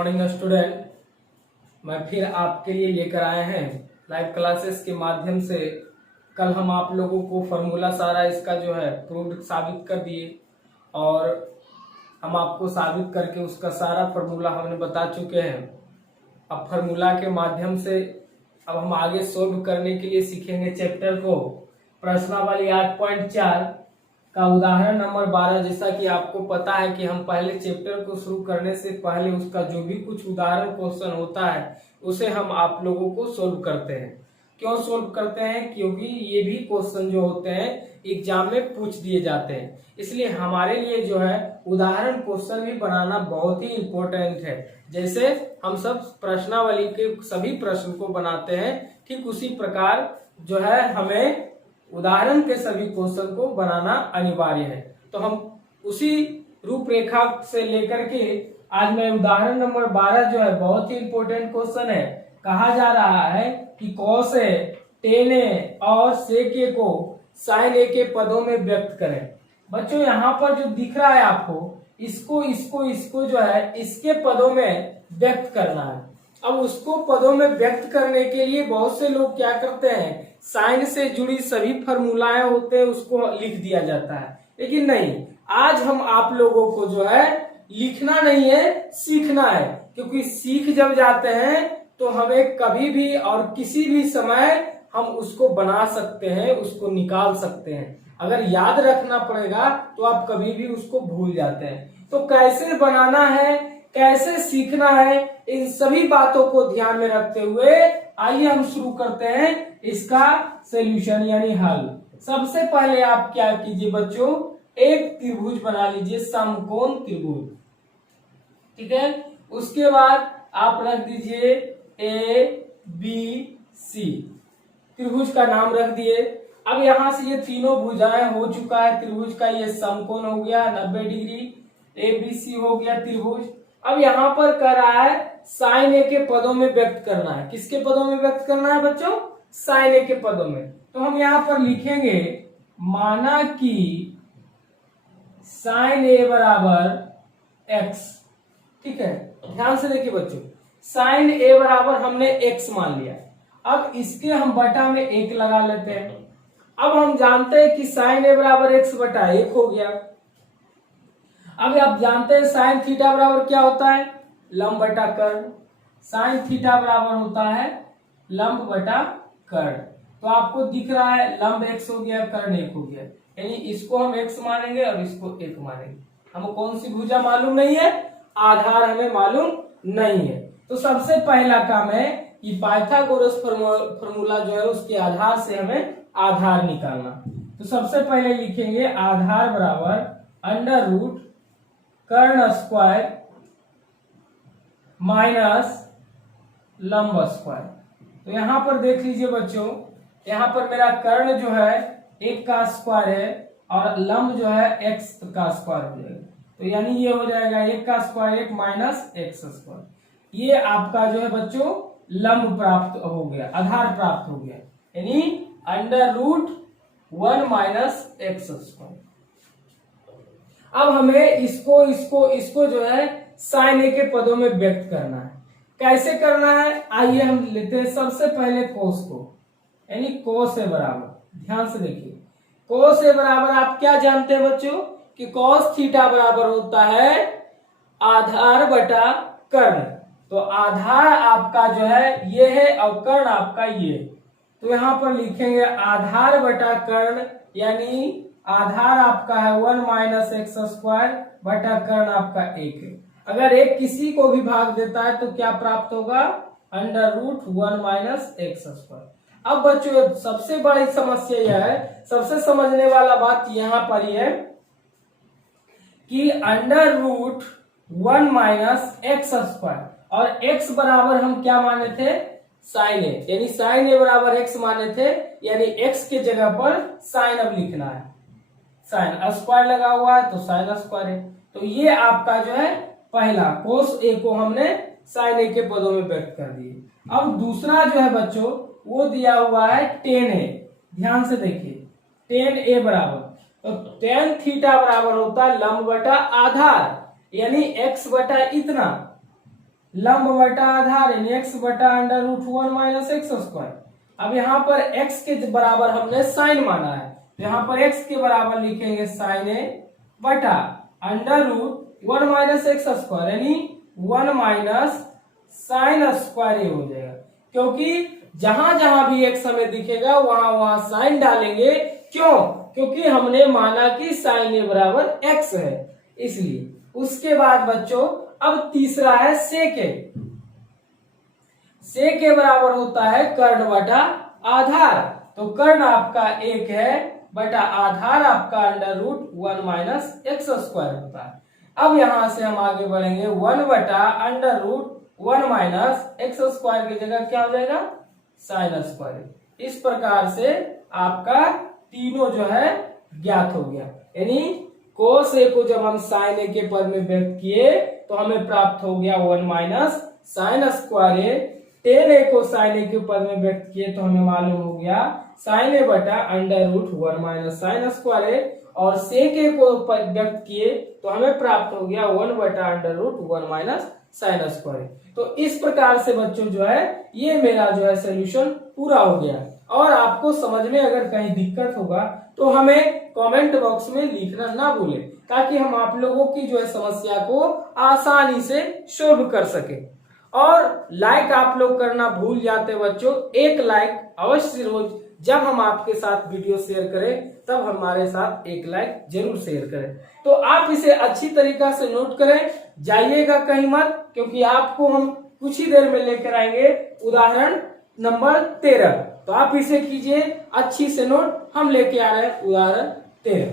Morning student. मैं फिर आपके लिए लेकर आए हैं लाइव क्लासेस के माध्यम से। कल हम आप लोगों को फार्मूला सारा इसका जो है प्रूफ साबित कर दिए और हम आपको साबित करके उसका सारा फार्मूला हमने बता चुके हैं। अब फार्मूला के माध्यम से अब हम आगे सोल्व करने के लिए सीखेंगे चैप्टर को। प्रश्नावली 8.4 का उदाहरण नंबर 12। जैसा कि आपको पता है कि हम पहले चैप्टर को शुरू करने से पहले उसका जो भी कुछ उदाहरण क्वेश्चन होता है उसे हम आप लोगों को सोल्व करते हैं। क्यों सोल्व करते हैं? क्योंकि ये भी क्वेश्चन जो होते हैं एग्जाम में पूछ दिए जाते हैं, इसलिए हमारे लिए जो है उदाहरण क्वेश्चन भी बनाना बहुत ही इम्पोर्टेंट है। जैसे हम सब प्रश्नावली के सभी प्रश्न को बनाते हैं, ठीक उसी प्रकार जो है हमें उदाहरण के सभी क्वेश्चन को बनाना अनिवार्य है। तो हम उसी रूपरेखा से लेकर के आज मैं उदाहरण नंबर 12 जो है बहुत ही इंपॉर्टेंट क्वेश्चन है। कहा जा रहा है कि कॉस ए, टेन ए और सेक ए को साइन ए के पदों में व्यक्त करें। बच्चों यहाँ पर जो दिख रहा है आपको, इसको जो है इसके पदों में व्यक्त करना है। अब उसको पदों में व्यक्त करने के लिए बहुत से लोग क्या करते हैं, साइन से जुड़ी सभी फॉर्मूलाएं होते हैं उसको लिख दिया जाता है। लेकिन नहीं, आज हम आप लोगों को जो है लिखना नहीं है, सीखना है। क्योंकि सीख जब जाते हैं तो हमें कभी भी और किसी भी समय हम उसको बना सकते हैं, उसको निकाल सकते हैं। अगर याद रखना पड़ेगा तो आप कभी भी उसको भूल जाते हैं। तो कैसे बनाना है, कैसे सीखना है, इन सभी बातों को ध्यान में रखते हुए आइए हम शुरू करते हैं इसका सॉल्यूशन यानी हल। सबसे पहले आप क्या कीजिए बच्चों, एक त्रिभुज बना लीजिए, समकोण त्रिभुज। ठीक है, उसके बाद आप रख दीजिए ए बी सी, त्रिभुज का नाम रख दिए। अब यहां से ये तीनों भुजाएं हो चुका है त्रिभुज का, ये समकोण हो गया 90 डिग्री, ए बी सी हो गया त्रिभुज। अब यहाँ पर कह रहा है साइन ए के पदों में व्यक्त करना है। किसके पदों में व्यक्त करना है बच्चों? साइन ए के पदों में। तो हम यहाँ पर लिखेंगे माना कि साइन ए बराबर एक्स। ठीक है, ध्यान से देखिए बच्चों, साइन ए बराबर हमने एक्स मान लिया। अब इसके हम बटा में एक लगा लेते हैं। अब हम जानते हैं कि साइन ए बराबर एक्स बटा एक हो गया। अब आप जानते हैं साइन थीटा बराबर क्या होता है, लंब बटा कर्ण। साइन थीटा बराबर होता है लंब बटा कर्ण। तो आपको दिख रहा है लंब एक्स हो गया, कर्ण एक हो गया, यानी इसको हम एक्स मानेंगे और इसको एक मानेंगे। हमें कौन सी भुजा मालूम नहीं है, आधार हमें मालूम नहीं है। तो सबसे पहला काम है कि पाइथागोरस फॉर्मूला जो है उसके आधार से हमें आधार निकालना। तो सबसे पहले लिखेंगे आधार बराबर अंडर रूट कर्ण स्क्वायर माइनस लंब स्क्वायर। तो यहां पर देख लीजिए बच्चों, यहां पर मेरा कर्ण जो है एक का स्क्वायर है और लंब जो है एक्स का स्क्वायर हो जाएगा। तो यानी ये हो जाएगा एक का स्क्वायर एक माइनस एक्स स्क्वायर। ये आपका जो है बच्चों लंब प्राप्त हो गया, आधार प्राप्त हो गया, यानी under root 1 minus x square. अब हमें इसको जो है साइन ए के पदों में व्यक्त करना है। कैसे करना है, आइए हम लेते हैं सबसे पहले कोस को, यानी कोस ए बराबर, ध्यान से देखिए, कोस ए बराबर आप क्या जानते हैं बच्चों कि कॉस थीटा बराबर होता है आधार बटा कर्ण। तो आधार आपका जो है ये है और कर्ण आपका ये। तो यहां पर लिखेंगे आधार बटा कर्ण, यानी आधार आपका है 1 माइनस एक्स स्क्वायर बटा कर्ण आपका एक है। अगर एक किसी को भी भाग देता है तो क्या प्राप्त होगा, under root 1 minus x square. अब बच्चों सबसे बड़ी समस्या यह है, सबसे समझने वाला बात यहाँ पर ही है कि under root 1 minus x square और x बराबर हम क्या माने थे, साइन ए, यानी साइन ए बराबर एक्स माने थे, यानी x के जगह पर साइन अब लिखना है। साइन स्क्वायर लगा हुआ है तो साइन स्क्वायर है। तो ये आपका जो है पहला कोस ए को हमने साइन ए के पदों में व्यक्त कर दिए। अब दूसरा जो है बच्चों वो दिया हुआ है टेन ए। ध्यान से देखिए, टेन ए बराबर, तो टेन थीटा बराबर होता है लंब बटा आधार, यानी x बटा इतना। लंब बटा आधार यानी x बटा under root 1 minus x square. अब यहाँ पर x के बराबर हमने साइन माना है, तो यहाँ पर x के बराबर लिखेंगे साइन ए बटा under root 1 minus x square यानी 1 माइनस साइन स्क्वायर हो जाएगा, क्योंकि जहां जहां भी x हमें दिखेगा वहां वहां साइन डालेंगे। क्यों? क्योंकि हमने माना कि साइन ए बराबर x है, इसलिए। उसके बाद बच्चों अब तीसरा है सेक ए। सेक ए बराबर होता है कर्ण बटा आधार, तो कर्ण आपका 1 है बटा आधार आपका under root 1 minus x square होता है। अब यहां से हम आगे बढ़ेंगे, 1 बटा under root 1 minus x square की जगह क्या हो जाएगा साइन स्क्वायर। इस प्रकार से आपका तीनों जो है ज्ञात हो गया, यानी कोस ए को जब हम साइन ए के पद में व्यक्त किए तो हमें प्राप्त हो गया 1 माइनस साइन स्क्वायर ए। टेन ए को साइन ए के पद में व्यक्त किए तो हमें मालूम हो गया साइन ए बटा under root 1 minus sine square A, और सेक ए को व्यक्त किए तो हमें प्राप्त हो गया 1 बटा under root 1 minus sine square. तो इस प्रकार से बच्चों जो है ये मेरा जो है सोल्यूशन पूरा हो गया। और आपको समझ में अगर कहीं दिक्कत होगा तो हमें कमेंट बॉक्स में लिखना ना भूलें, ताकि हम आप लोगों की जो है समस्या को आसानी से सोल्व कर सके। और लाइक आप लोग करना भूल जाते बच्चों, एक लाइक अवश्य रोज जब हम आपके साथ वीडियो शेयर करें तब हमारे साथ एक लाइक जरूर शेयर करें। तो आप इसे अच्छी तरीका से नोट करें, जाइएगा कहीं मत, क्योंकि आपको हम कुछ ही देर में लेकर आएंगे उदाहरण नंबर 13। तो आप इसे कीजिए अच्छी से नोट, हम लेके आ रहे हैं उदाहरण 13।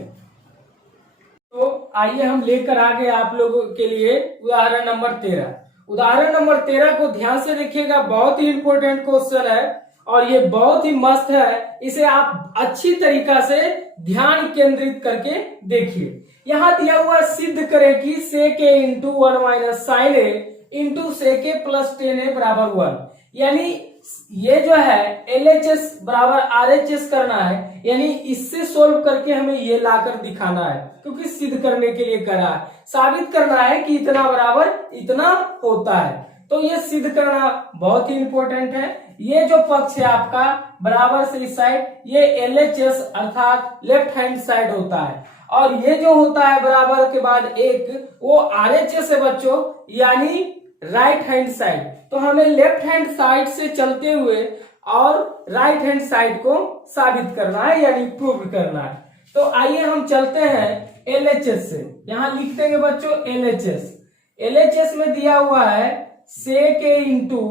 तो आइए हम लेकर आ गए आप लोगों के लिए उदाहरण नंबर 13। उदाहरण नंबर 13 को ध्यान से देखिएगा, बहुत ही इंपॉर्टेंट क्वेश्चन है और ये बहुत ही मस्त है। इसे आप अच्छी तरीका से ध्यान केंद्रित करके देखिए। यहाँ दिया हुआ सिद्ध करें कि सेक ए into 1 minus sine A into sec A plus ten ए बराबर 1, यानी ये जो है LHS बराबर RHS करना है, यानी इससे सोल्व करके हमें ये लाकर दिखाना है, क्योंकि सिद्ध करने के लिए करा है, साबित करना है कि इतना बराबर इतना होता है। तो ये सिद्ध करना बहुत ही इंपॉर्टेंट है। ये जो पक्ष है आपका बराबर से इस साइड, ये LHS अर्थात लेफ्ट हैंड साइड होता है, और ये जो होता है बराबर के बाद एक वो RHS है बच्चों, यानी राइट हैंड साइड। तो हमें लेफ्ट हैंड साइड से चलते हुए और राइट हैंड साइड को साबित करना है, यानी प्रूव करना है। तो आइए हम चलते हैं LHS से, यहां लिख देंगे बच्चों LHS। LHS में दिया हुआ है सेक ए into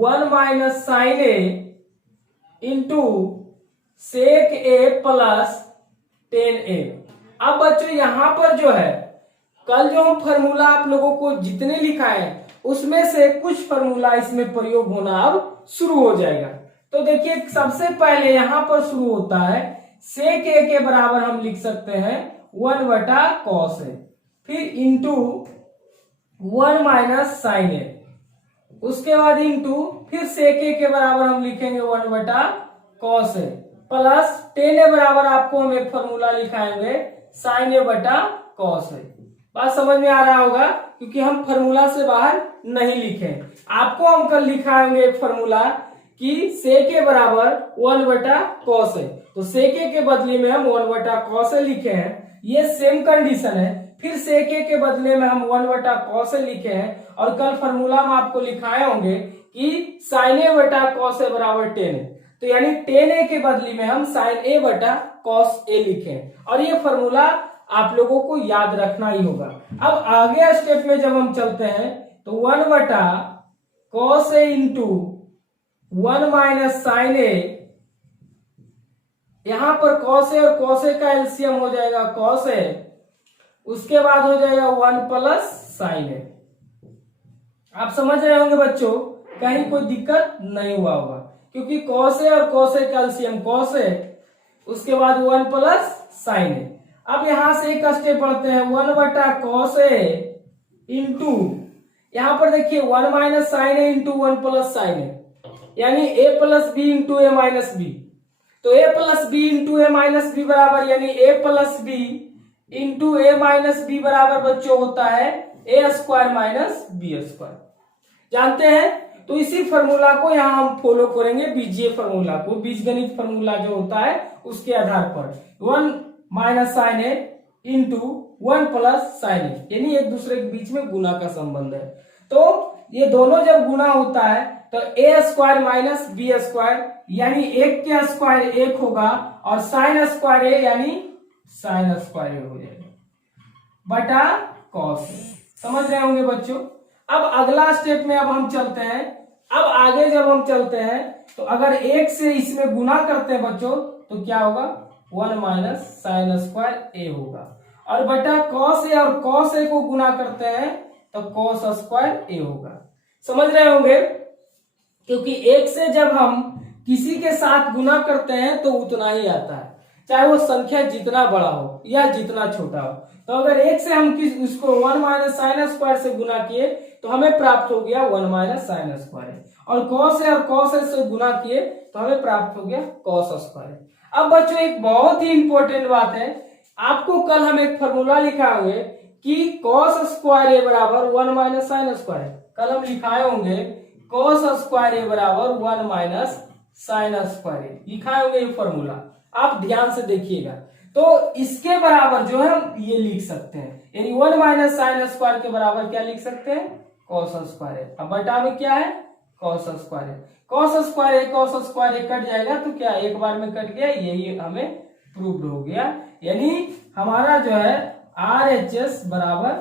1 minus sine A into sec A plus ten ए। अब बच्चों यहां पर जो है कल जो हम फॉर्मूला आप लोगों को जितने लिखाए उसमें से कुछ फॉर्मूला इसमें प्रयोग होना अब शुरू हो जाएगा। तो देखिए सबसे पहले यहां पर शुरू होता है सेक ए के बराबर हम लिख सकते हैं 1 बटा कॉस ए, फिर इंटू 1 माइनस साइन ए, उसके बाद इंटू फिर सेक ए के बराबर हम लिखेंगे 1 बटा कॉस ए प्लस टेन ए बराबर आपको हम एक फॉर्मूला लिखाएंगे साइन ए बटा कॉस ए। बात समझ में आ रहा होगा, क्योंकि हम फॉर्मूला से बाहर नहीं लिखे। आपको हम कल लिखाएंगे एक फॉर्मूला कि सेक ए बराबर 1 बटा कॉस ए, तो सेक ए के बदले में हम 1 बटा कॉस ए लिखे हैं, ये सेम कंडीशन है। फिर सेक ए के बदले में हम 1 बटा कॉस ए लिखे हैं, और कल फॉर्मूला में आपको लिखाए होंगे कि साइन ए बटा कॉस ए बराबर टेन ए, तो यानी टेन ए के बदले में हम साइन ए बटा कॉस ए लिखे, और ये फॉर्मूला आप लोगों को याद रखना ही होगा। अब आगे स्टेप में जब हम चलते हैं तो 1 बटा cos A into 1 minus sine A, यहां पर कॉस ए और कॉस ए का एलसीएम हो जाएगा कॉस ए, उसके बाद हो जाएगा 1 प्लस साइन ए। आप समझ रहे होंगे बच्चों, कहीं कोई दिक्कत नहीं हुआ होगा, क्योंकि कॉस ए और कॉस ए का एलसीएम कॉस ए, उसके बाद 1 प्लस साइन ए। अब यहां से एक स्टेप बढ़ते हैं 1 बटा कॉस ए इंटू, यहां पर देखिए 1 minus sine A into 1 plus sine A, यानी a plus B into A minus B. तो a plus B into A minus B बराबर, यानी a plus B into A minus B बराबर बच्चों होता है a square minus B square. जानते हैं। तो इसी फॉर्मूला को यहाँ हम फॉलो करेंगे, बीजीय फॉर्मूला को, बीजगणित फॉर्मूला जो होता है उसके आधार पर 1 minus sine A into 1 plus sine A, यानी एक दूसरे के बीच में गुना का संबंध है। तो ये दोनों जब गुना होता है तो ए स्क्वायर माइनस बी स्क्वायर, यानी एक के स्क्वायर एक होगा, और साइन स्क्वायर ए यानी साइन स्क्वायर ए हो जाएगा बटा कॉस ए। समझ रहे होंगे बच्चों। अब अगला स्टेप में अब हम चलते हैं। अब आगे जब हम चलते हैं तो अगर एक से इसमें गुना करते हैं बच्चों तो क्या होगा, 1 माइनस साइन स्क्वायर ए होगा, और बटा कॉस ए, और कॉस ए को गुना करते हैं तो कॉस स्क्वायर ए होगा। समझ रहे होंगे, क्योंकि एक से जब हम किसी के साथ गुना करते हैं तो उतना ही आता है, चाहे वो संख्या जितना बड़ा हो या जितना छोटा हो। तो अगर एक से हम उसको 1 माइनस साइन स्क्वायर से गुना किए तो हमें प्राप्त हो गया 1 माइनस साइन स्क्वायर, और कॉस ए और कॉस ए से गुना किए तो हमें प्राप्त हो गया कॉस स्क्वायर। अब बच्चों एक बहुत ही इंपॉर्टेंट बात है, आपको कल हम एक फॉर्मूला लिखाएंगे कि कॉस स्क्वायर ए बराबर 1 माइनस साइन स्क्वायर। कल हम लिखाए होंगे कॉस स्क्वायर ए बराबर 1 माइनस साइन स्क्वायर, लिखाए होंगे ये फॉर्मूला, आप ध्यान से देखिएगा। तो इसके बराबर जो है हम ये लिख सकते हैं, यानी 1 माइनस साइन स्क्वायर के बराबर क्या लिख सकते हैं, कॉस स्क्वायर। अब बटा में क्या है, cos square. Cos square cut जाएगा तो क्या एक बार में कट गया, यही हमें प्रूव्ड हो गया। यानी हमारा जो है RHS बराबर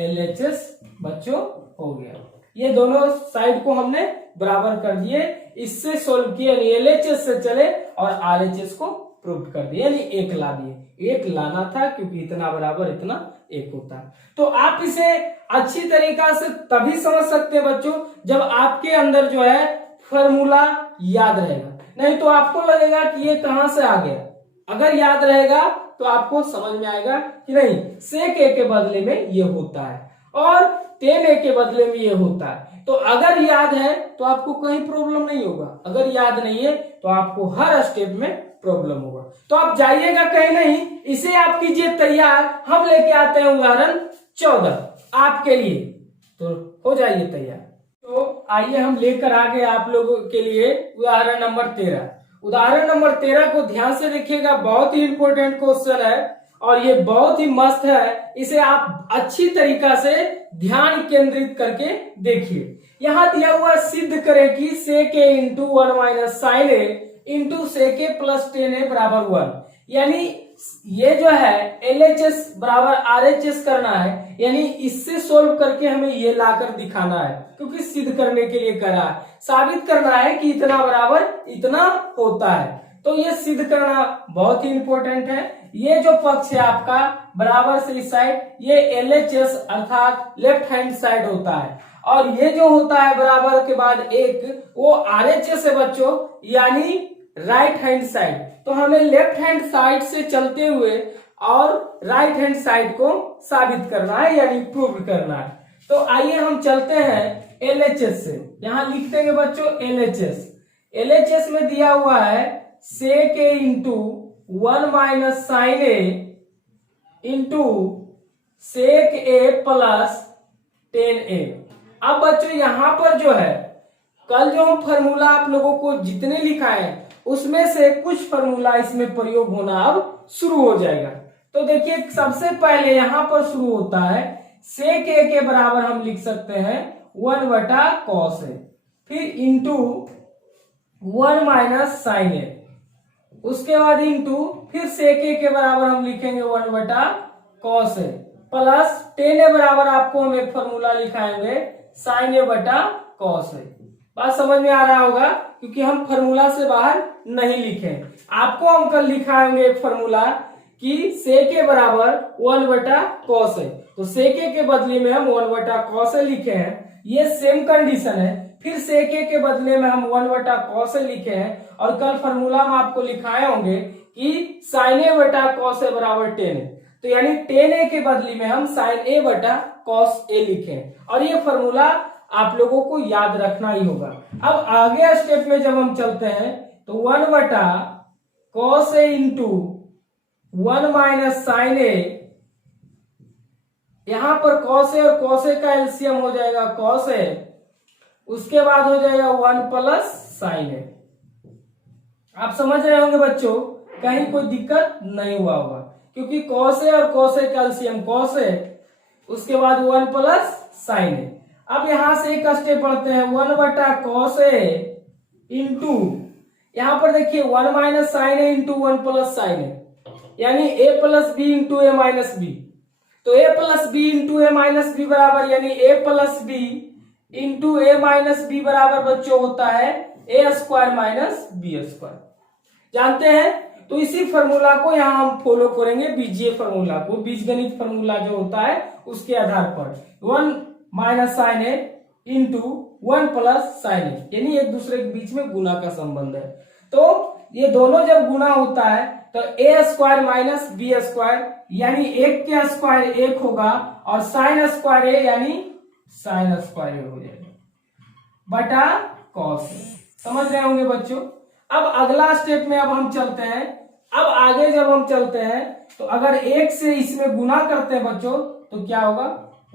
LHS बच्चों हो गया। ये दोनों साइड को हमने बराबर कर दिए, इससे सोल्व किए, LHS से चले और RHS को प्रूव कर दिए, यानी एक ला दिए। एक लाना था क्योंकि इतना बराबर इतना एक होता है। तो आप इसे अच्छी तरीका से तभी समझ सकते हैं बच्चों जब आपके अंदर जो है फॉर्मूला याद रहेगा, नहीं तो आपको लगेगा कि ये कहां से आ गया। अगर याद रहेगा तो आपको समझ में आएगा कि नहीं sec a के बदले में ये होता है और tan a के बदले में ये होता है। तो अगर याद है तो आपको कहीं प्रॉब्लम नहीं होगा, अगर याद नहीं है तो आपको हर स्टेप में प्रॉब्लम होगा। तो आप जाइएगा कहीं नहीं, इसे आप कीजिए तैयार। हम लेके आते हैं उदाहरण 14 आपके लिए, तो हो जाइए तैयार। तो आइए हम लेकर आ गए आप लोगों के लिए उदाहरण नंबर 13। उदाहरण नंबर 13 को ध्यान से देखिएगा, बहुत ही इंपॉर्टेंट क्वेश्चन है और ये बहुत ही मस्त है। इसे आप अच्छी तरीका से ध्यान केंद्रित करके देखिए। यहाँ दिया हुआ सिद्ध करें कि sec a into 1 minus sine A into sec a plus tan a बराबर 1, यानी ये जो है LHS बराबर RHS करना है, यानी इससे सोल्व करके हमें ये लाकर दिखाना है, क्योंकि सिद्ध करने के लिए करा है, साबित करना है कि इतना बराबर इतना होता है। तो ये सिद्ध करना बहुत ही इंपॉर्टेंट है। ये जो पक्ष है आपका बराबर से इस साइड, ये LHS अर्थात लेफ्ट हैंड साइड होता है, और ये जो होता है बराबर के बाद एक वो RHS है बच्चों, यानी राइट हैंड साइड। तो हमें लेफ्ट हैंड साइड से चलते हुए और राइट हैंड साइड को साबित करना है, यानी प्रूव करना है। तो आइए हम चलते हैं LHS से, यहां लिख देंगे बच्चों LHS। LHS में दिया हुआ है sec a into 1 minus sine A into sec a plus tan a। अब बच्चों यहां पर जो है कल जो हम फॉर्मूला आप लोगों को जितने लिखाए हैं उसमें से कुछ फॉर्मूला इसमें प्रयोग होना अब शुरू हो जाएगा। तो देखिए सबसे पहले यहां पर शुरू होता है sec a के बराबर हम लिख सकते हैं 1 बटा cos a, फिर इंटू 1 माइनस साइन ए, उसके बाद इंटू फिर sec a के बराबर हम लिखेंगे 1 बटा cos a plus tan a बराबर आपको हम एक फॉर्मूला लिखाएंगे sin a बटा cos a। बात समझ में आ रहा होगा, क्योंकि हम फॉर्मूला से बाहर नहीं लिखे। आपको हम कल लिखाएंगे एक फॉर्मूला कि sec a बराबर 1 बटा cos a, तो sec a के बदले में हम 1 बटा cos a लिखे हैं, ये सेम कंडीशन है। फिर sec a के बदले में हम 1 बटा cos a लिखे हैं, और कल फॉर्मूला में आपको लिखाए होंगे कि sin a बटा cos a बराबर tan a, तो यानी tan a के बदले में हम sin a बटा cos a लिखे, और ये फॉर्मूला आप लोगों को याद रखना ही होगा। अब आगे स्टेप में जब हम चलते हैं तो 1 बटा cos a into 1 minus sine A, यहां पर cos a और cos a का एलसीएम हो जाएगा cos a उसके बाद हो जाएगा 1 प्लस साइन ए। आप समझ रहे होंगे बच्चों, कहीं कोई दिक्कत नहीं हुआ होगा, क्योंकि कॉस ए और cos A calcium cos A, उसके बाद 1 प्लस साइन ए। अब यहां से एक स्टेप बढ़ते हैं, 1 बटा कॉस ए इंटू, यहां पर देखिए 1 minus sine A into 1 plus sine A, यानी ए plus B into A minus B. तो ए plus B into A minus B बराबर, यानी ए plus B into A minus B बराबर बच्चों होता है ए स्क्वायर माइनस बी स्क्वायर। जानते हैं? तो इसी फॉर्मूला को यहां हम फॉलो करेंगे, बीजीय फॉर्मूला को, बीजगणित फॉर्मूला जो होता है उसके आधार पर 1 minus sine A into 1 plus sine A, यानी एक दूसरे के बीच में गुना का संबंध है। तो ये दोनों जब गुना होता है तो ए स्क्वायर माइनस बी स्क्वायर, यानी एक के स्क्वायर एक होगा, और साइन स्क्वायर ए यानी साइन स्क्वायर ए हो जाएगा बटा कॉस ए। समझ रहे होंगे बच्चों। अब अगला स्टेप में अब हम चलते हैं। अब आगे जब हम चलते हैं तो अगर एक से इसमें गुना करते हैं बच्चों तो क्या होगा,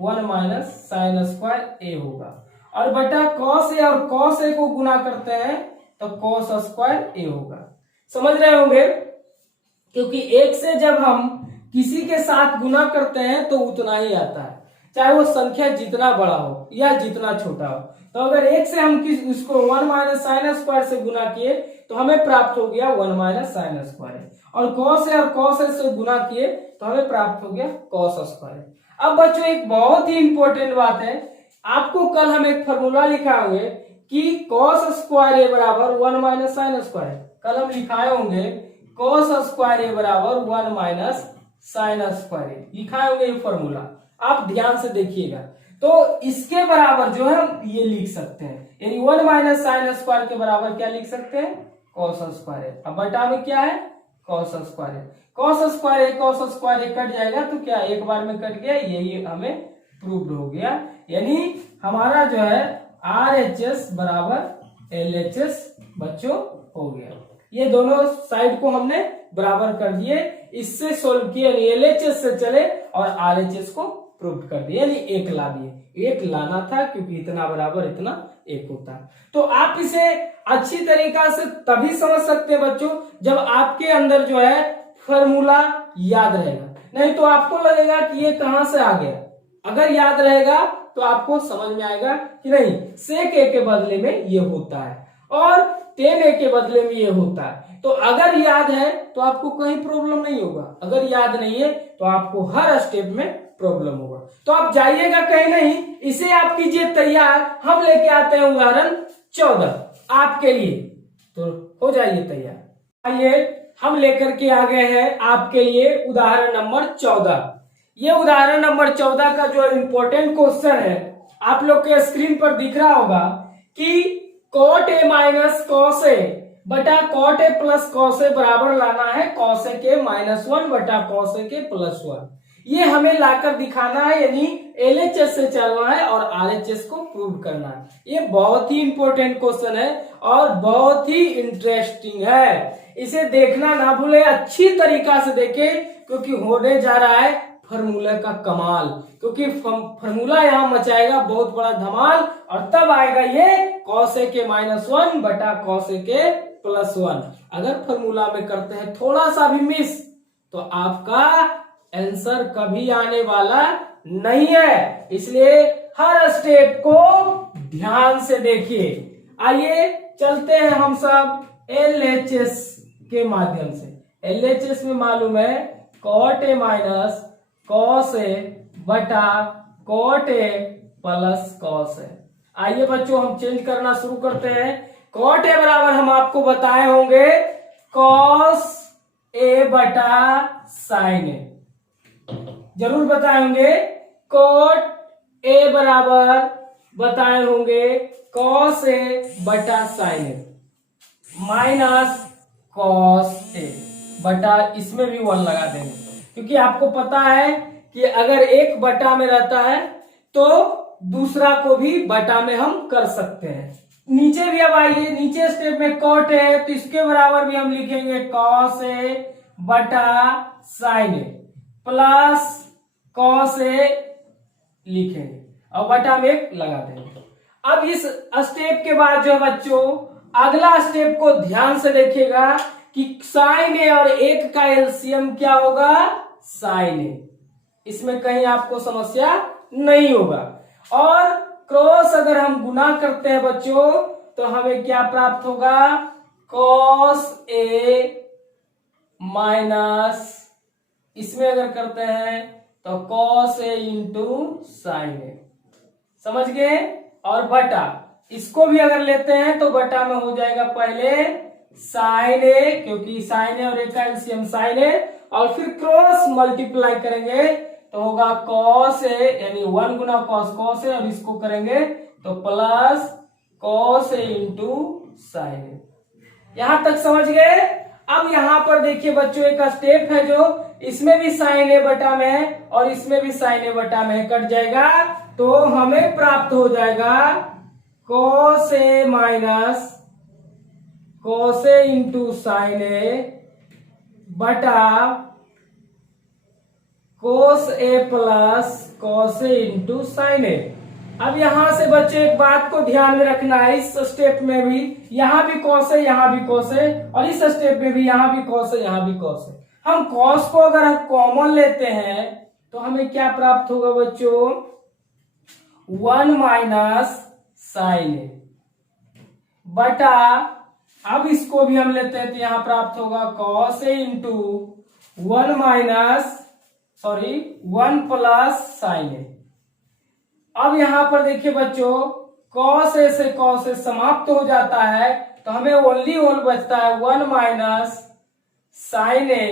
1 माइनस साइन स्क्वायर ए होगा, और बटा कॉस ए और कॉस ए को गुना करते हैं तो कॉस स्क्वायर ए होगा। समझ रहे होंगे, क्योंकि एक से जब हम किसी के साथ गुना करते हैं तो उतना ही आता है, चाहे वो संख्या जितना बड़ा हो या जितना छोटा हो। तो अगर एक से हम इसको 1 माइनस साइन स्क्वायर से गुना किए तो हमें प्राप्त हो गया 1 माइनस साइन स्क्वायर, और कॉस ए और कॉस ए से गुना किए तो हमें प्राप्त हो गया कॉस स्क्वायर। अब बच्चों एक बहुत ही इंपॉर्टेंट बात है, आपको कल हम एक फॉर्मूला लिखाएंगे कि कॉस स्क्वायर ए बराबर 1 माइनस साइन स्क्वायर। कल हम लिखाए होंगे कॉस स्क्वायर ए बराबर 1 माइनस साइन स्क्वायर ए, लिखाए होंगे ये फॉर्मूला, आप ध्यान से देखिएगा। तो इसके बराबर जो है हम ये लिख सकते हैं, यानी 1 माइनस साइन स्क्वायर के बराबर क्या लिख सकते हैं, कॉस स्क्वायर ए। अब बटा में क्या है, कॉस स्क्वायर ए। कॉस स्क्वायर ए कट जाएगा तो क्या एक बार में कट गया, यही हमें प्रूव्ड हो गया। यानी हमारा जो है RHS बराबर LHS बच्चों हो गया। ये दोनों साइड को हमने बराबर कर दिए, इससे सोल्व किए, LHS से चले और RHS को प्रूव कर दिए, यानी एक ला दिए। एक लाना था क्योंकि इतना बराबर इतना एक होता है। तो आप इसे अच्छी तरीका से तभी समझ सकते हैं बच्चों जब आपके अंदर जो है फॉर्मूला याद रहेगा, नहीं तो आपको लगेगा कि ये कहां से आ गया। अगर याद रहेगा तो आपको समझ में आएगा कि नहीं, सेक ए के बदले में ये होता है और टेन ए के बदले में ये होता है। तो अगर याद है तो आपको कहीं प्रॉब्लम नहीं होगा, अगर याद नहीं है तो आपको हर स्टेप में प्रॉब्लम होगा। तो आप जाइएगा कहीं नहीं, इसे आप कीजिए तैयार। हम लेके आते हैं उदाहरण 14 आपके लिए, तो हो जाइए तैयार। आइए हम लेकर के आ गए हैं आपके लिए उदाहरण नंबर 14। ये उदाहरण नंबर 14 का जो इम्पोर्टेंट क्वेश्चन है आप लोग के स्क्रीन पर दिख रहा होगा कि cot A minus cos A बटा cot A plus cos A बराबर लाना है कॉस ए के -1 बटा कॉस ए के +1। ये हमें लाकर दिखाना है, यानी LHS से चलना है और RHS को प्रूव करना है। ये बहुत ही इंपॉर्टेंट क्वेश्चन है और बहुत ही इंटरेस्टिंग है। इसे देखना ना भूले, अच्छी तरीका से देखें, क्योंकि होने जा रहा है फॉर्मूला का कमाल, क्योंकि फॉर्मूला यहाँ मचाएगा बहुत बड़ा धमाल, और तब आएगा ये cos A के -1 बटा cos A के +1। अगर फॉर्मूला में करते हैं थोड़ा सा भी मिस तो आपका आंसर कभी आने वाला नहीं है, इसलिए हर स्टेप को ध्यान से देखिए। आइए चलते हैं हम सब LHS के माध्यम से। LHS में मालूम है cot A minus cos A बटा cot A plus cos A। आइए बच्चों हम चेंज करना शुरू करते हैं। cot A बराबर हम आपको बताए होंगे cos A बटा sin A, जरूर बताए होंगे। cot A बराबर बताए होंगे cos A बटा sin A minus cos A बटा, इसमें भी 1 लगा देंगे, क्योंकि आपको पता है कि अगर एक बटा में रहता है तो दूसरा को भी बटा में हम कर सकते हैं। नीचे भी अब आइए, नीचे स्टेप में cot है तो इसके बराबर भी हम लिखेंगे cos A बटा sin A plus cos A लिखेंगे और बटा में 1 लगा देंगे। अब इस स्टेप के बाद जो है बच्चों अगला स्टेप को ध्यान से देखिएगा कि साइन ए और 1 का एलसीएम क्या होगा, साइन ए। इसमें कहीं आपको समस्या नहीं होगा। और क्रॉस अगर हम गुना करते हैं बच्चों तो हमें क्या प्राप्त होगा, कॉस ए माइनस, इसमें अगर करते हैं तो कॉस ए इंटू साइन ए, समझ गए। और बटा, इसको भी अगर लेते हैं तो बटा में हो जाएगा पहले साइन ए, क्योंकि साइन ए और ए का एलसीएम साइन ए, और फिर क्रॉस मल्टीप्लाई करेंगे तो होगा कॉस ए, यानी 1 गुना कॉस कॉस ए, और इसको करेंगे तो plus cos A into sine A. यहां तक समझ गए। अब यहां पर देखिए बच्चों एक स्टेप है जो इसमें भी साइन ए बटा में है और इसमें भी साइन ए बटा में है, कट जाएगा तो हमें प्राप्त हो जाएगा cos A minus cos A into sine A बटा cos A plus cos A into sine ए। अब यहां से बच्चे एक बात को ध्यान में रखना है, इस स्टेप में भी यहां भी कॉस है, यहां भी कॉस है, और इस स्टेप में भी यहां भी कॉस है, यहां भी कॉस है। हम कॉस को अगर हम कॉमन लेते हैं तो हमें क्या प्राप्त होगा बच्चों, 1 माइनस साइन ए बटा, अब इसको भी हम लेते हैं तो यहां प्राप्त होगा cos A into 1 plus sine ए। अब यहां पर देखिए बच्चों कॉस ए से कॉस ए समाप्त हो जाता है तो हमें ओनली होल बचता है 1 माइनस साइन ए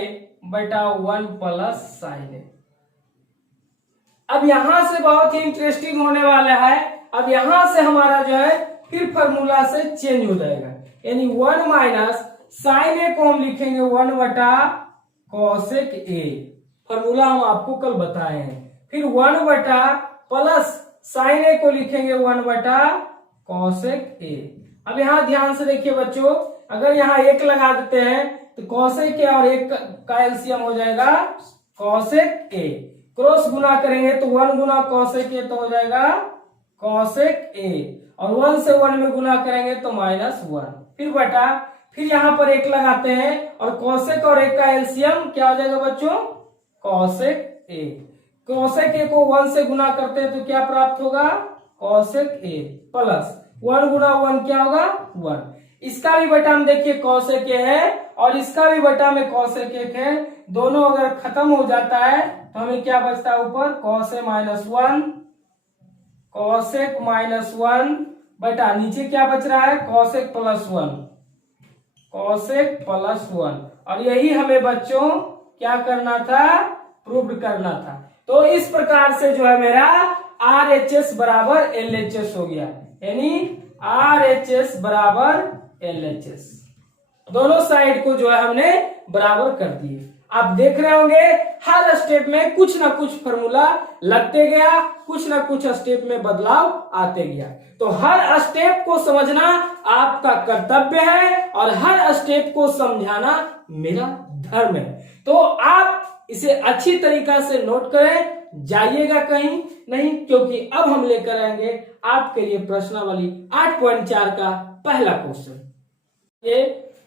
बटा 1 प्लस साइन ए। अब यहां से बहुत ही इंटरेस्टिंग होने वाला है। अब यहां से हमारा जो है फिर फॉर्मूला से चेंज हो जाएगा, यानी 1 माइनस साइन ए को हम लिखेंगे 1 बटा कॉसेक ए, फॉर्मूला हम आपको कल बताए हैं। फिर 1 बटा प्लस साइन ए को लिखेंगे 1 बटा कॉसेक ए। अब यहां ध्यान से देखिए बच्चों, अगर यहां 1 लगा देते हैं तो कॉसेक ए और 1 का एलसीएम हो जाएगा कॉसेक ए। क्रॉस गुना करेंगे तो 1 गुना कॉसेक ए तो हो जाएगा कॉसेक ए, और 1 से 1 में गुना करेंगे तो -1, फिर बटा, फिर यहां पर 1 लगाते हैं और कॉसेक और 1 का एलसीएम क्या हो जाएगा बच्चों, कॉसेक ए। कॉसेक ए को 1 से गुना करते हैं तो क्या प्राप्त होगा, कॉसेक ए प्लस 1 गुना 1 क्या होगा 1। इसका भी बटा में देखिए कॉसेक ए है और इसका भी बटा में कॉसेक ए है, दोनों अगर खत्म हो जाता है तो हमें क्या बचता है ऊपर, कॉसे -1 कॉसेक -1 बटा नीचे क्या बच रहा है, कॉसेक +1 कॉसेक +1। और यही हमें बच्चों क्या करना था, प्रूव करना था। तो इस प्रकार से जो है मेरा RHS बराबर LHS हो गया, यानी RHS बराबर LHS, दोनों साइड को जो है हमने बराबर कर दिए। आप देख रहे होंगे हर स्टेप में कुछ ना कुछ फॉर्मूला लगते गया, कुछ ना कुछ स्टेप में बदलाव आते गया। तो हर स्टेप को समझना आपका कर्तव्य है और हर स्टेप को समझाना मेरा धर्म है। तो आप इसे अच्छी तरीका से नोट करें, जाइएगा कहीं नहीं, क्योंकि अब हम लेकर आएंगे आपके लिए प्रश्नावली 8.4 का पहला क्वेश्चन। ये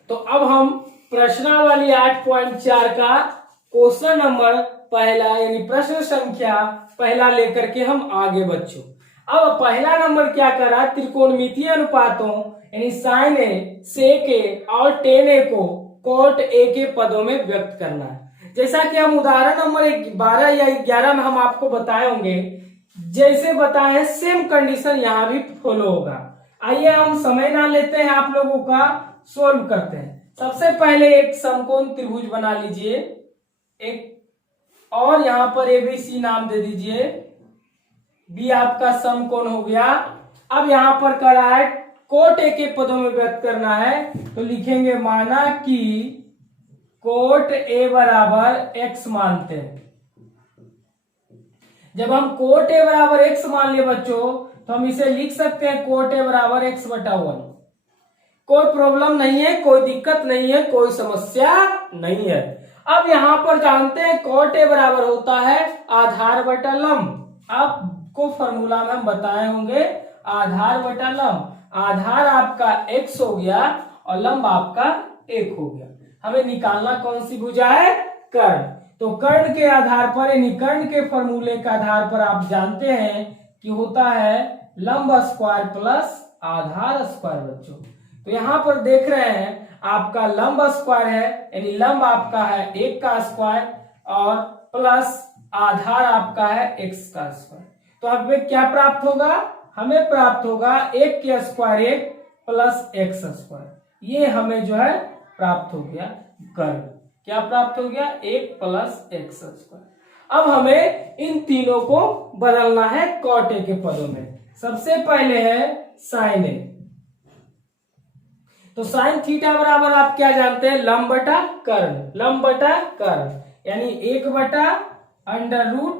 तो अब हम प्रश्नावली 8.4 का क्वेश्चन नंबर पहला यानी प्रश्न संख्या पहला लेकर के हम आगे बच्चों। अब पहला नंबर क्या कर रहा है, त्रिकोणमितीय अनुपातों यानी साइन ए, सेक ए और टेन ए को कोट ए के पदों में व्यक्त करना है। जैसा कि हम उदाहरण नंबर 12 या 11 में हम आपको बताए होंगे, जैसे बताए सेम कंडीशन यहाँ भी फॉलो होगा। आइए हम समय ना लेते हैं, आप लोगों का सोल्व करते हैं। सबसे पहले एक समकोण त्रिभुज बना लीजिए एक, और यहाँ पर ABC नाम दे दीजिए, B आपका समकोण हो गया। अब यहाँ पर कर रहा है कोट ए के पदों में व्यक्त करना है, तो लिखेंगे माना कि कोट ए बराबर x मानते हैं। जब हम कोट ए बराबर x मान लिए बच्चों तो हम इसे लिख सकते हैं कोट ए बराबर x बटा 1। कोई प्रॉब्लम नहीं है, कोई दिक्कत नहीं है, कोई समस्या नहीं है। अब यहां पर जानते हैं कोट ए बराबर होता है आधार बटा लंब। आपको फॉर्मूला में हम बताए होंगे आधार बटा लंब। आधार आपका x हो गया और लंब आपका 1 हो गया। हमें निकालना कौन सी भुजा है? कर्ण। तो कर्ण के आधार पर यानी कर्ण के फॉर्मूले के आधार पर आप जानते हैं कि होता है लंब स्क्वायर प्लस आधार स्क्वायर बच्चों। तो यहाँ पर देख रहे हैं आपका लंब स्क्वायर है यानी लंब आपका है 1 का स्क्वायर और प्लस आधार आपका है x का स्क्वायर। तो हमें क्या प्राप्त होगा? हमें प्राप्त होगा 1 के स्क्वायर 1 प्लस x स्क्वायर। ये हमें जो है प्राप्त हो गया कर्ण। क्या प्राप्त हो गया? 1 प्लस x स्क्वायर। अब हमें इन तीनों को बदलना है cot a के पदों में। सबसे पहले है साइन a। तो साइन थीटा बराबर आप क्या जानते हैं? लंब बटा कर्ण। लंब बटा कर्ण यानी 1 बटा under root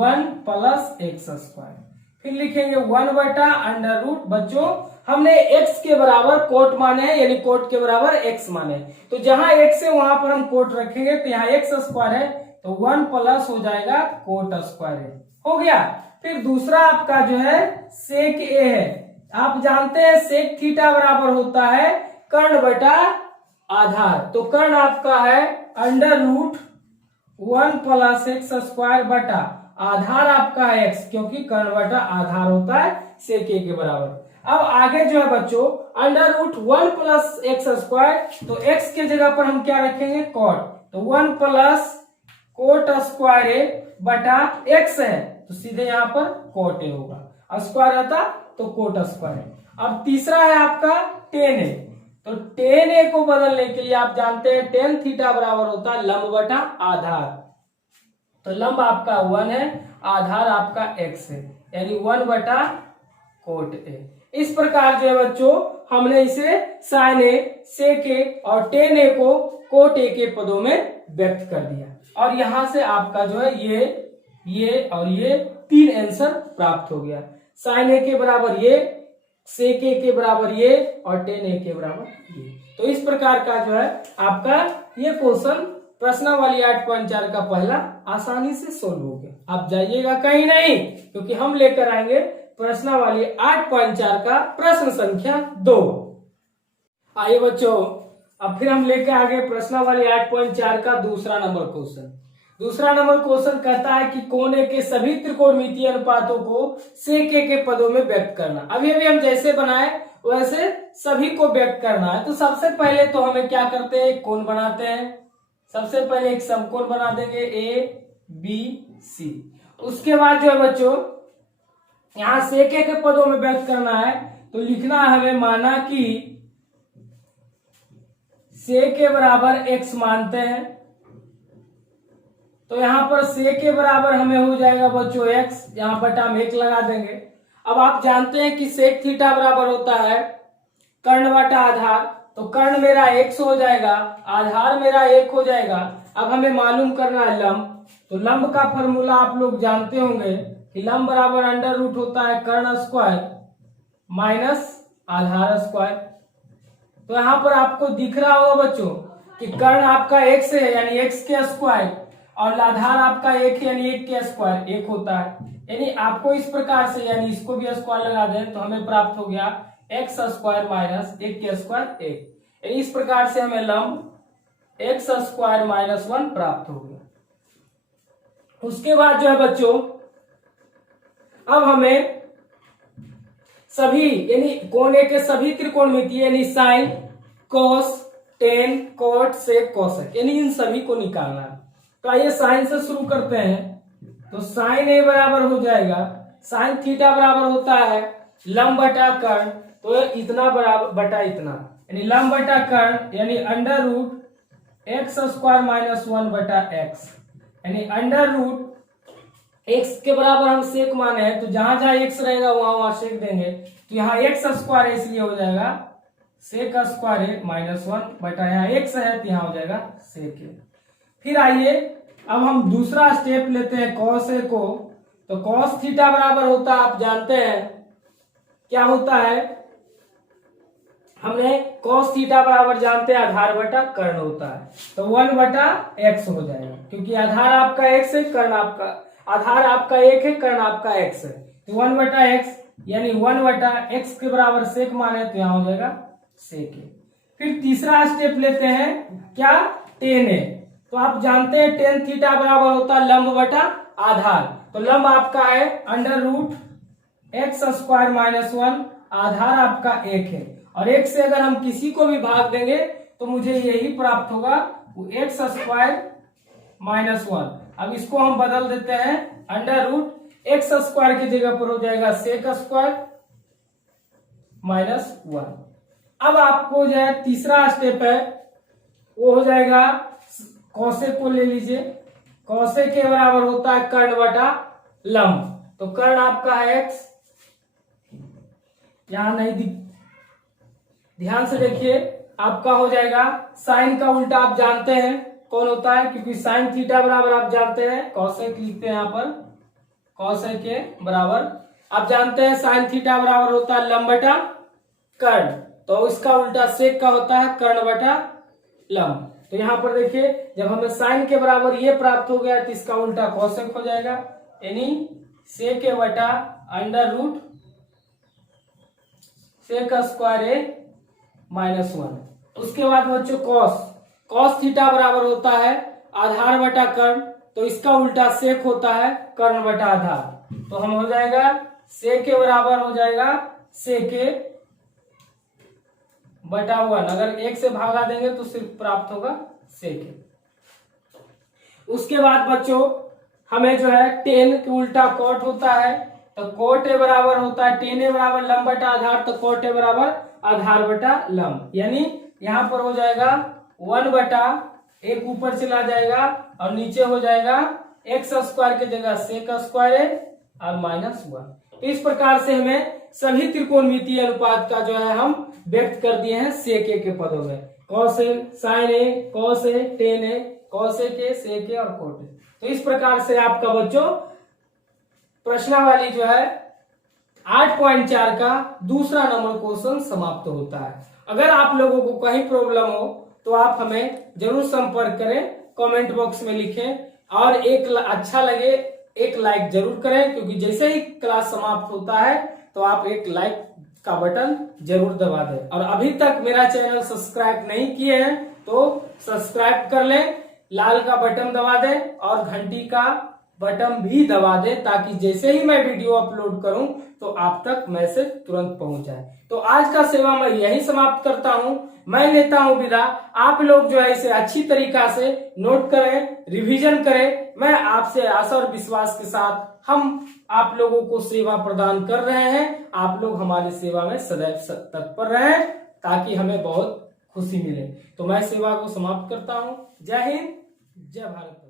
1 plus x square. फिर लिखेंगे 1 बटा अंडर रूट, बच्चों हमने x के बराबर कोट माने हैं यानी कोट के बराबर x माने, तो जहां x है वहां पर हम कोट रखेंगे तो यहाँ x स्क्वायर है तो 1 प्लस हो जाएगा कोट स्क्वायर है। हो गया। फिर दूसरा आपका जो है सेक a है। आप जानते हैं सेक थीटा बराबर होता है कर्ण बटा आधार। तो कर्ण आपका है under root 1 plus x square बटा आधार आपका है x, क्योंकि कर्ण बटा आधार होता है सेक a के बराबर। अब आगे जो है बच्चों under root 1 plus x square, तो x के जगह पर हम क्या रखेंगे? कॉट। तो 1 प्लस कोट स्क्वायर a बटा x है तो सीधे यहाँ पर कोट a होगा, स्क्वायर आता तो कोट स्क्वायर। अब तीसरा है आपका टेन a। तो टेन a को बदलने के लिए आप जानते हैं टेन थीटा बराबर होता है लंब बटा आधार। तो लंब आपका 1 है, आधार आपका x है यानी 1 बटा कोट a। इस प्रकार जो है बच्चों हमने इसे साइन a, सेक a और टेन a को कोट a के पदों में व्यक्त कर दिया और यहां से आपका जो है ये और ये 3 आंसर प्राप्त हो गया। साइन a के बराबर ये, सेक a के बराबर ये और टेन a के बराबर ये। तो इस प्रकार का जो है आपका ये क्वेश्चन प्रश्नावली 8.4 का पहला आसानी से सोल्व हो गया। आप जाइएगा कहीं नहीं, क्योंकि हम लेकर आएंगे प्रश्नावली 8.4 का प्रश्न संख्या 2। आइए बच्चों अब फिर हम लेकर आ गए प्रश्नावली 8.4 का दूसरा नंबर क्वेश्चन। दूसरा नंबर क्वेश्चन कहता है कि कोने के सभी त्रिकोणमितीय अनुपातों को सेक a के पदों में व्यक्त करना। अभी हम जैसे बनाए वैसे सभी को व्यक्त करना है। तो सबसे पहले तो हमें क्या करते हैं? कोण बनाते हैं। सबसे पहले एक समकोण बना देंगे ABC। उसके बाद जो है बच्चों यहाँ सेक a के पदों में व्यक्त करना है तो लिखना है हमें, माना कि सेक a बराबर x मानते हैं तो यहाँ पर सेक a बराबर हमें हो जाएगा बच्चों x, यहाँ बटा हम 1 लगा देंगे। अब आप जानते हैं कि सेक थीटा बराबर होता है कर्ण बटा आधार, तो कर्ण मेरा x हो जाएगा, आधार मेरा 1 हो जाएगा। अब हमें मालूम करना है लंब। तो लंब का फॉर्मूला आप लोग जानते होंगे कि लंब बराबर अंडर रूट होता है कर्ण स्क्वायर माइनस आधार स्क्वायर। तो यहाँ पर आपको दिख रहा होगा बच्चों कि कर्ण आपका x है यानी x के स्क्वायर और आधार आपका 1 यानी 1 के स्क्वायर 1 होता है। यानी आपको इस प्रकार से यानी इसको भी स्क्वायर लगा दें तो हमें प्राप्त हो गया x स्क्वायर माइनस 1 के स्क्वायर 1। यानी इस प्रकार से हमें लंब x स्क्वायर माइनस 1 प्राप्त हो गया। उसके बाद जो है बच्चों अब हमें सभी यानी कोने के सभी त्रिकोणमितीय यानी साइन, कोस, टेन, कोट, सेक, कोसेक यानी इन सभी को निकालना है। तो आइए साइन से शुरू करते हैं। तो साइन a बराबर हो जाएगा, साइन थीटा बराबर होता है लंब बटा कर्ण, तो इतना बराबर बटा इतना यानी लंब बटा कर्ण यानी under root x square minus 1 बटा एक्स यानी अंडर रूट x के बराबर हम सेक माने हैं तो जहां जहां x रहेगा वहां सेक देंगे। तो यहाँ x स्क्वायर इसलिए हो जाएगा सेक स्क्वायर माइनस 1 बटा यहाँ x है तो यहाँ हो जाएगा सेक a। फिर आइए अब हम दूसरा स्टेप लेते हैं कॉस a को। तो कॉस थीटा बराबर होता है, आप जानते हैं क्या होता है, हमने कॉस थीटा बराबर जानते हैं आधार बटा कर्ण होता है। तो 1 बटा x हो जाएगा क्योंकि आधार आपका x है, कर्ण आपका आधार आपका 1 है, कर्ण आपका x है। तो 1 बटा x यानी 1/x के बराबर सेक माने तो यहाँ हो जाएगा सेक ए। फिर तीसरा स्टेप लेते हैं क्या, टेन ए। तो आप जानते हैं टेन थीटा बराबर होता है लंब बटा आधार। तो लंब आपका है √x² - 1, आधार आपका 1 है, और 1 से अगर हम किसी को भी भाग देंगे तो मुझे यही प्राप्त होगा, x² - 1। अब इसको हम बदल देते हैं, √x² की जगह पर हो जाएगा sec² - 1। अब आपको जो है तीसरा स्टेप है वो हो जाएगा, कौशेक को ले लीजिए। कौशेक के बराबर होता है कर्ण बटा लंब। तो कर्ण आपका है x, यहां नहीं ध्यान से देखिए, आपका हो जाएगा साइन का उल्टा आप जानते हैं कौन होता है, क्योंकि साइन थीटा बराबर आप जानते हैं, कौशेक लिखते हैं यहाँ पर, कौशेक के बराबर आप जानते हैं साइन थीटा बराबर होता है लंब बटा कर्ण। तो इसका उल्टा सेक का होता है कर्ण बटा लंब। तो यहाँ पर देखिए, जब हमें साइन के बराबर ये प्राप्त हो गया तो इसका उल्टा कौशेक हो जाएगा, यानी सेक ए बटा √sec² -1। उसके बाद बच्चों कॉस थीटा बराबर होता है आधार बटा कर्ण, तो इसका उल्टा सेक होता है कर्ण बटा आधार। तो हम हो जाएगा सेक ए बराबर हो जाएगा सेक ए बटा 1, अगर 1 से भागा देंगे तो सिर्फ प्राप्त होगा सेक ए। उसके बाद बच्चों हमें जो है टेन के उल्टा कॉट होता है, तो कॉट ए बराबर होता है टेन ए बराबर लंब बटा आधार, तो कॉट ए बराबर आधार बटा लंब, यानी यहाँ पर हो जाएगा 1/, ऊपर चला जाएगा और नीचे हो जाएगा x² की जगह sec² और -1। तो इस प्रकार से हमें सभी त्रिकोणमितीय अनुपात का जो है हम व्यक्त कर दिए हैं सेक ए के पदों में, cos A, sine A, cos A, tan A, cosec A, sec A और कोट ए। तो इस प्रकार से आपका बच्चों प्रश्नावली जो है 8.4 का दूसरा नंबर क्वेश्चन समाप्त होता है। अगर आप लोगों को कहीं प्रॉब्लम हो तो आप हमें जरूर संपर्क करें, कमेंट बॉक्स में लिखें, और एक अच्छा लगे एक लाइक जरूर करें, क्योंकि जैसे ही क्लास समाप्त होता है तो आप एक लाइक का बटन जरूर दबा दें। और अभी तक मेरा चैनल सब्सक्राइब नहीं किए हैं तो सब्सक्राइब कर लें, लाल का बटन दबा दें और घंटी का बटन भी दबा दें, ताकि जैसे ही मैं वीडियो अपलोड करूं तो आप तक मैसेज तुरंत पहुंच जाए। तो आज का सेवा मैं यही समाप्त करता हूं, मैं लेता हूं विदा। आप लोग जो है इसे अच्छी तरीका से नोट करें, रिवीजन करें। मैं आपसे आशा और विश्वास के साथ हम आप लोगों को सेवा प्रदान कर रहे हैं, आप लोग हमारी सेवा में सदैव तत्पर रहें ताकि हमें बहुत खुशी मिले। तो मैं सेवा को समाप्त करता हूं। जय हिंद, जय भारत।